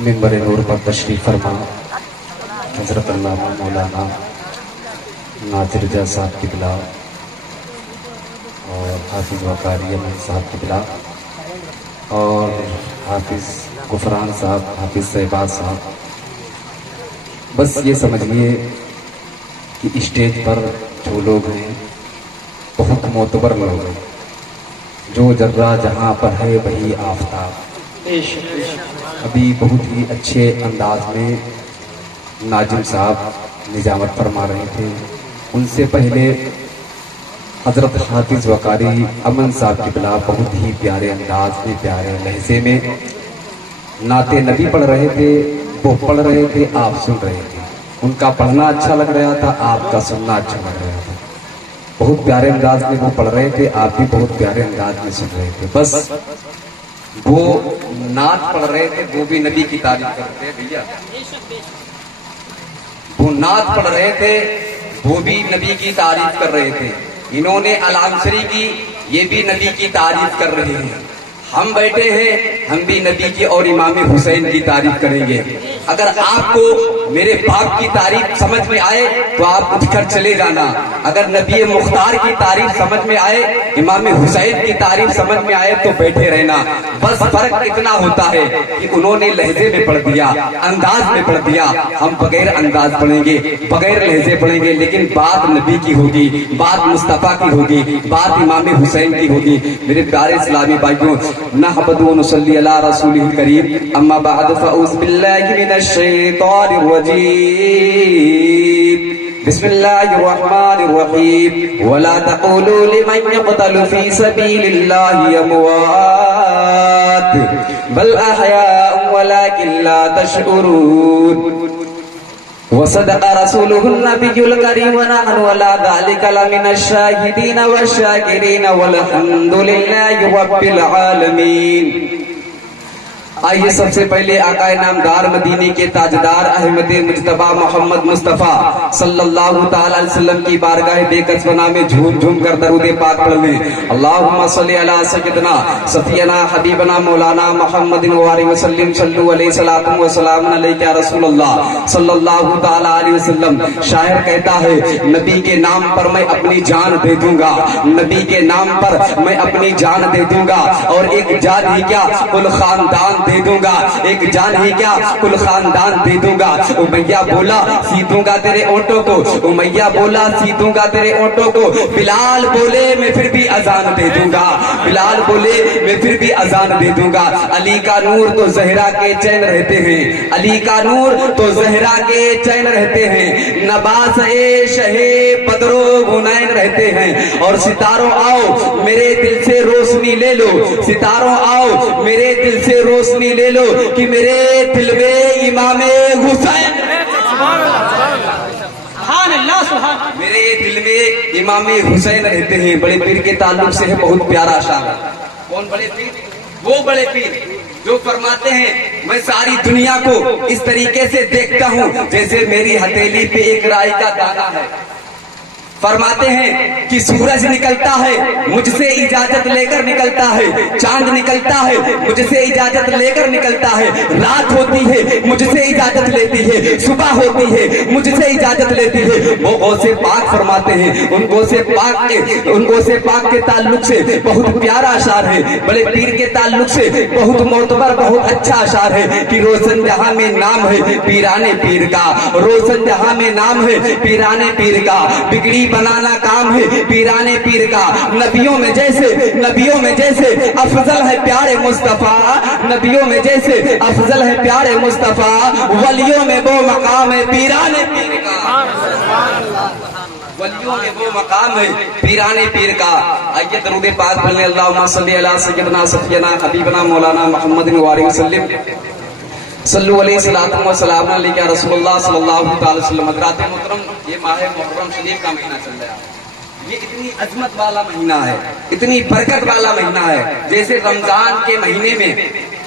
منبر نور پر تشریف فرما حضرت علامہ مولانا ناصر رضا صاحب قبلہ اور حافظ وقاری امن صاحب قبلہ اور حافظ غفران صاحب، حافظ صاحباد صاحب، بس یہ سمجھیے کہ اسٹیج پر جو لوگ ہیں بہت معتبر لوگ ہیں، جو ذرہ جہاں پر ہے وہی آفتاب۔ ابھی بہت ہی اچھے انداز میں ناظم صاحب نظامت فرما رہے تھے، ان سے پہلے حضرت حافظ وقاری امن صاحب قبلہ بہت ہی پیارے انداز میں، پیارے لہجے میں نعت نبی پڑھ رہے تھے۔ وہ پڑھ رہے تھے، آپ سن رہے تھے، ان کا پڑھنا اچھا لگ رہا تھا، آپ کا سننا اچھا لگ رہا تھا۔ بہت پیارے انداز میں وہ پڑھ رہے تھے، آپ بھی بہت پیارے انداز میں سن رہے تھے۔ بس وہ نعت پڑھ رہے تھے، وہ بھی نبی کی تعریف کرتے ہیں بھیا، وہ نعت پڑھ رہے تھے، وہ بھی نبی کی تعریف کر رہے تھے۔ انہوں نے العنصری کی، یہ بھی نبی کی تعریف کر رہے ہیں۔ ہم بیٹھے ہیں، ہم بھی نبی کی اور امام حسین کی تعریف کریں گے۔ اگر آپ کو میرے باپ کی تعریف سمجھ میں آئے تو آپ اٹھ کر چلے جانا، اگر نبی مختار کی تعریف سمجھ میں آئے، امام حسین کی تعریف سمجھ میں آئے تو بیٹھے رہنا۔ بس فرق اتنا ہوتا ہے کہ انہوں نے لہجے میں پڑھ دیا، انداز میں پڑھ دیا، ہم بغیر انداز پڑھیں گے، بغیر لہجے پڑھیں گے، لیکن بات نبی کی ہوگی، بات مصطفیٰ کی ہوگی، بات امام حسین کی ہوگی۔ میرے پیارے اسلامی بھائیوں، نحمد و نصلی علی رسولہ الکریم، اما بعد فاعوذ باللہ من الشیطان الرجیم، بسم اللہ الرحمن الرحیم، ولا تقولوا لمن يقتل في سبيل الله اموات بل احیاء ولكن لا تشعرون، وصدق رسوله النبي الكريم ونحن على ذلك لمن الشاهدين والشاكرين والحمد لله رب العالمين۔ آئیے سب سے پہلے آقا نامدار مدینے کے تاجدار احمد مجتبی محمد مصطفیٰ صلی اللہ تعالی علیہ وسلم کی بارگاہ بے کسبنا میں جھوم جھوم کر درود پاک پڑھ لیں۔ اللہم صلی علی سیدنا صفینا حبیبنا مولانا محمد وآلہ وسلم، صلو علیہ الصلوۃ والسلام علیک یا رسول اللہ صلی اللہ تعالی علیہ وسلم۔ شاعر کہتا ہے نبی کے نام پر میں اپنی جان دے دوں گا، نبی کے نام پر میں اپنی جان دے دوں گا، اور ایک جان ہی کیا کل خاندان دے دوں گا، ایک جان ہی کیا کل خاندان دے دوں گا۔ امیہ بولا سی دوں گا تیرے اونٹوں کو، امیہ بولا سی دوں گا تیرے اونٹوں کو، بلال بولے میں پھر بھی اذان دے دوں گا، بلال بولے میں پھر بھی اذان دے دوں گا۔ علی کا نور تو زہرا کے چین رہتے ہیں، علی کا نور تو زہرا کے چین رہتے ہیں، نباس شہ بدر و گنین رہتے ہیں۔ اور ستاروں آؤ میرے دل سے روشنی لے لو، ستاروں آؤ میرے دل سے روشنی لے لو کہ میرے دل میں امام حسین، میرے دل میں امام حسین رہتے ہیں۔ بڑے پیر کے تعلق سے ہے بہت پیارا شعر۔ کون بڑے پیر؟ وہ بڑے پیر جو فرماتے ہیں میں ساری دنیا کو اس طریقے سے دیکھتا ہوں جیسے میری ہتھیلی پہ ایک رائی کا دانہ ہے۔ فرماتے ہیں کہ سورج نکلتا ہے مجھ سے اجازت لے کر نکلتا ہے، چاند نکلتا ہے مجھ سے اجازت لے کر نکلتا ہے، رات ہوتی ہے مجھ سے اجازت لیتی ہے، صبح ہوتی ہے مجھ سے اجازت لیتی ہے۔ وہ غوث پاک فرماتے ہیں، ان غوث پاک کے تعلق سے بہت پیارا اشعار ہے، بڑے پیر کے تعلق سے بہت معتبر بہت اچھا اشعار ہے کہ روشن جہاں میں نام ہے پیرانے پیر کا، روشن جہاں میں نام ہے پیرانے پیر کا، بگڑی بنانا کام ہے پیرانے پیر کا۔ نبیوں میں جیسے افضل ہے پیارے مصطفیٰ، نبیوں میں جیسے افضل ہے پیارے مصطفیٰ، ولیوں میں وہ مقام ہے پیرانے پیر کا، ولیوں میں وہ مقام ہے پیرانے پیر کا۔ آئیے درود پاک پڑھ لیں۔ اللہم صلی علی سیدنا صفینا حبیبنا مولانا محمد وآلہ وسلم، صلو علیہ الصلوۃ والسلام علیک یا رسول اللہ صلی اللہ تعالی وسلم۔ حضرات محترم، یہ ماہ محرم شریف کا مہینہ چل رہا ہے، یہ اتنی عظمت والا مہینہ ہے، اتنی برکت والا مہینہ ہے۔ جیسے رمضان کے مہینے میں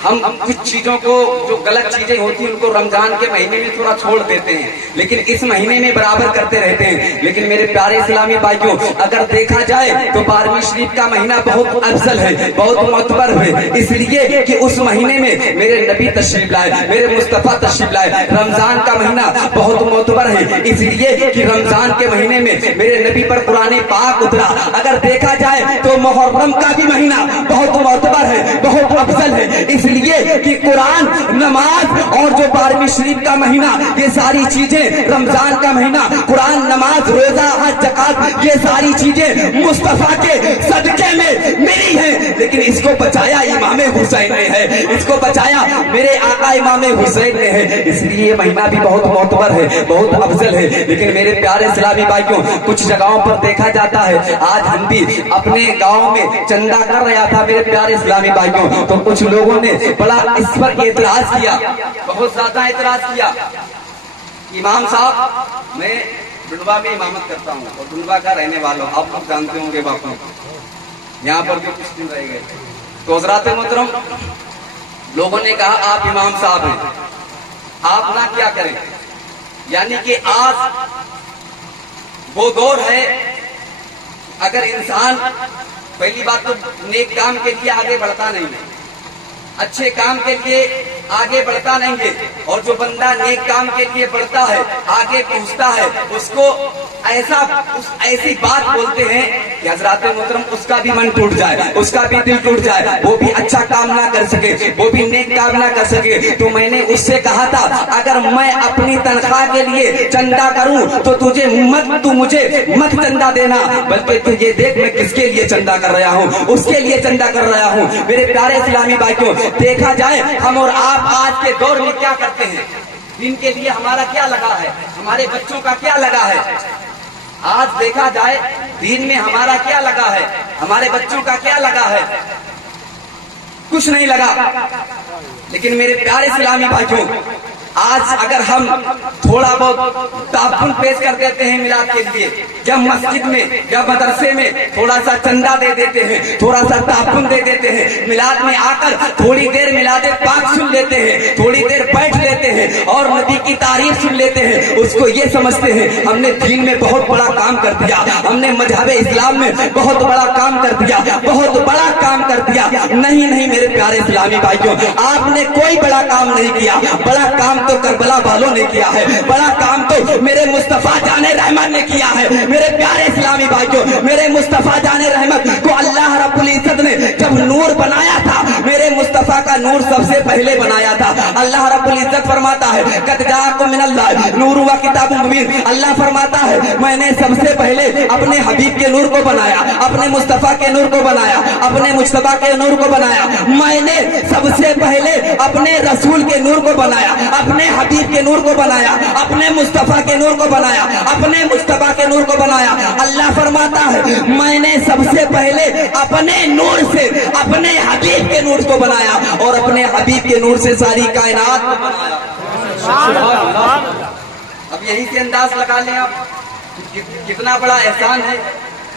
ہم کچھ چیزوں کو جو غلط چیزیں ہوتی ہیں ان کو رمضان کے مہینے میں تھوڑا چھوڑ دیتے ہیں، لیکن اس مہینے میں برابر کرتے رہتے ہیں۔ لیکن میرے پیارے اسلامی بھائیوں، اگر دیکھا جائے تو 12ویں شریف کا مہینہ بہت افضل ہے، بہت معتبر ہے، اس لیے کہ اس مہینے میں میرے نبی تشریف لائے، میرے مصطفیٰ تشریف لائے۔ رمضان کا مہینہ بہت معتبر ہے، اس لیے کہ رمضان کے مہینے میں میرے نبی پر قرآن پاک اترا۔ اگر دیکھا جائے تو محرم کا بھی مہینہ بہت معتبر ہے، بہت افضل ہے، اس لیے کہ قرآن، نماز اور جو 12ویں شریف کا مہینہ، یہ ساری چیزیں، رمضان کا مہینہ، قرآن، نماز، روزہ، حج، زکات، یہ ساری چیزیں مصطفیٰ کے صدقے میں ملی ہیں، لیکن اس کو بچایا امام حسین نے ہے، اس کو بچایا میرے آقا امام حسین نے ہے، اس لیے یہ مہینہ بھی بہت معتبر ہے، بہت افضل ہے۔ لیکن میرے پیارے اسلامی بھائیوں، کچھ جگہوں پر دیکھا جاتا ہے، آج ہم بھی اپنے گاؤں میں چندہ کر رہا تھا میرے پیارے اسلامی بھائیوں، تو کچھ لوگوں نے بڑا اس پر اعتراض کیا، بہت زیادہ اعتراض کیا۔ امام صاحب، میں ڈنڈوا میں امامت کرتا ہوں اور ڈنڈوا کا رہنے والا ہوں، آپ لوگ جانتے ہوں گے باپو، یہاں پر بھی کچھ دن رہ گئے، تو حضرات محترم لوگوں نے کہا آپ امام صاحب ہیں، آپ نہ کیا کریں، یعنی کہ آج وہ دور ہے اگر انسان پہلی بات تو نیک کام کے لیے آگے بڑھتا نہیں ہے، اچھے کام کے لیے آگے بڑھتا نہیں ہے، اور جو بندہ نیک کام کے لیے بڑھتا ہے، آگے پہنچتا ہے، اس کو ایسی بات بولتے ہیں کہ حضرات محترم اس کا بھی من ٹوٹ جائے، اس کا بھی دل ٹوٹ جائے، وہ بھی اچھا کام نہ کر سکے، وہ بھی نیک کام نہ کر سکے۔ تو میں نے اس سے کہا تھا اگر میں اپنی تنخواہ کے لیے چندہ کروں تو تو مجھے مت چندہ دینا، بلکہ تو یہ دیکھ میں کس کے لیے چندہ کر رہا ہوں، اس کے لیے چندہ کر رہا ہوں۔ میرے پیارے اسلامی بھائیوں، دیکھا جائے ہم اور آپ آج کے دور میں کیا کرتے ہیں، دین کے لیے ہمارا کیا لگا ہے، ہمارے بچوں کا کیا لگا ہے، آج دیکھا جائے دین میں ہمارا کیا لگا ہے، ہمارے بچوں کا کیا لگا ہے، کچھ نہیں لگا۔ لیکن میرے پیارے اسلامی بھائیوں، آج اگر ہم تھوڑا بہت تعاون پیش کر دیتے ہیں میلاد کے لیے، یا مسجد میں یا مدرسے میں تھوڑا سا چندہ دے دیتے ہیں، تھوڑا سا تعاون دے دیتے ہیں، میلاد میں آ کر تھوڑی دیر میلاد پاک سن لیتے ہیں، تھوڑی دیر بیٹھ لیتے ہیں اور نبی کی تعریف سن لیتے ہیں، اس کو یہ سمجھتے ہیں ہم نے دین میں بہت بڑا کام کر دیا، ہم نے مذہب اسلام میں بہت بڑا کام کر دیا، بہت بڑا کام کر دیا۔ نہیں میرے پیارے اسلامی بھائیوں، آپ نے کوئی بڑا کام نہیں کیا، بڑا کام تو کربلا والوں نے کیا ہے، بڑا کام تو میرے مصطفیٰ جان رحمت نے کیا ہے۔ میرے پیارے اسلامی بھائیوں، میرے مصطفیٰ جان رحمت کو اللہ رب العزت نے جب نور بنایا تھا، میرے مصطفیٰ کا نور سب سے پہلے بنایا تھا۔ اللہ رب العزت فرماتا ہے قد جاءکم من اللہ نور و کتاب مبین، اللہ فرماتا ہے میں نے سب سے پہلے اپنے حبیب کے نور کو بنایا، اپنے مصطفیٰ کے نور کو بنایا، اپنے مجتبیٰ کے نور کو بنایا، میں نے سب سے پہلے اپنے رسول کے نور کو بنایا، اپنے حبیب کے نور کو بنایا، اپنے مصطفیٰ کے نور کو بنایا، اپنے مجتبیٰ کے نور کو بنایا۔ اللہ فرماتا ہے میں نے سب سے پہلے اپنے نور سے اپنے حبیب کے نور کو بنایا اور اپنے حبیب کے نور سے ساری کائنات کو بنایا۔ اب یہی سے انداز لگا لیں آپ کتنا بڑا احسان ہے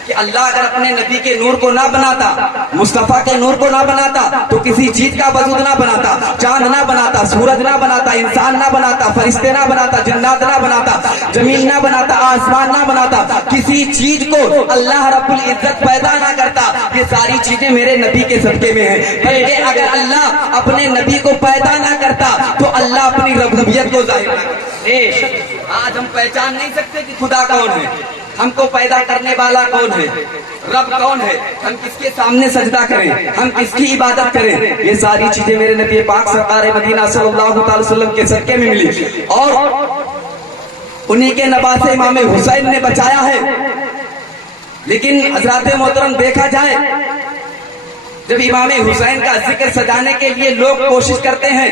کہ اللہ اگر اپنے نبی کے نور کو نہ بناتا، مصطفیٰ کے نور کو نہ بناتا تو کسی چیز کا وجود نہ بناتا، چاند نہ بناتا، سورج نہ بناتا، انسان نہ بناتا، فرشتے نہ بناتا، جنات نہ بناتا، زمین نہ بناتا، آسمان نہ بناتا، کسی چیز کو اللہ رب العزت پیدا نہ کرتا۔ یہ ساری چیزیں میرے نبی کے صدقے میں ہیں۔ بلکہ اگر اللہ اپنے نبی کو پیدا نہ کرتا تو اللہ اپنی ربوبیت کو ظاہر نہ کرتا۔ آج ہم پہچان نہیں سکتے کہ خدا کون ہے، ہم کو پیدا کرنے والا کون ہے، رب کون ہے، ہم کس کے سامنے سجدہ کریں، ہم کس کی عبادت کریں۔ یہ ساری چیزیں میرے نبی پاک سرکار مدینہ صلی اللہ تعالی وسلم کے صدقے میں ملی اور انہی کے نواسے امام حسین نے بچایا ہے۔ لیکن حضرات محترم دیکھا جائے جب امام حسین کا ذکر سجانے کے لیے لوگ کوشش کرتے ہیں،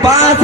5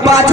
5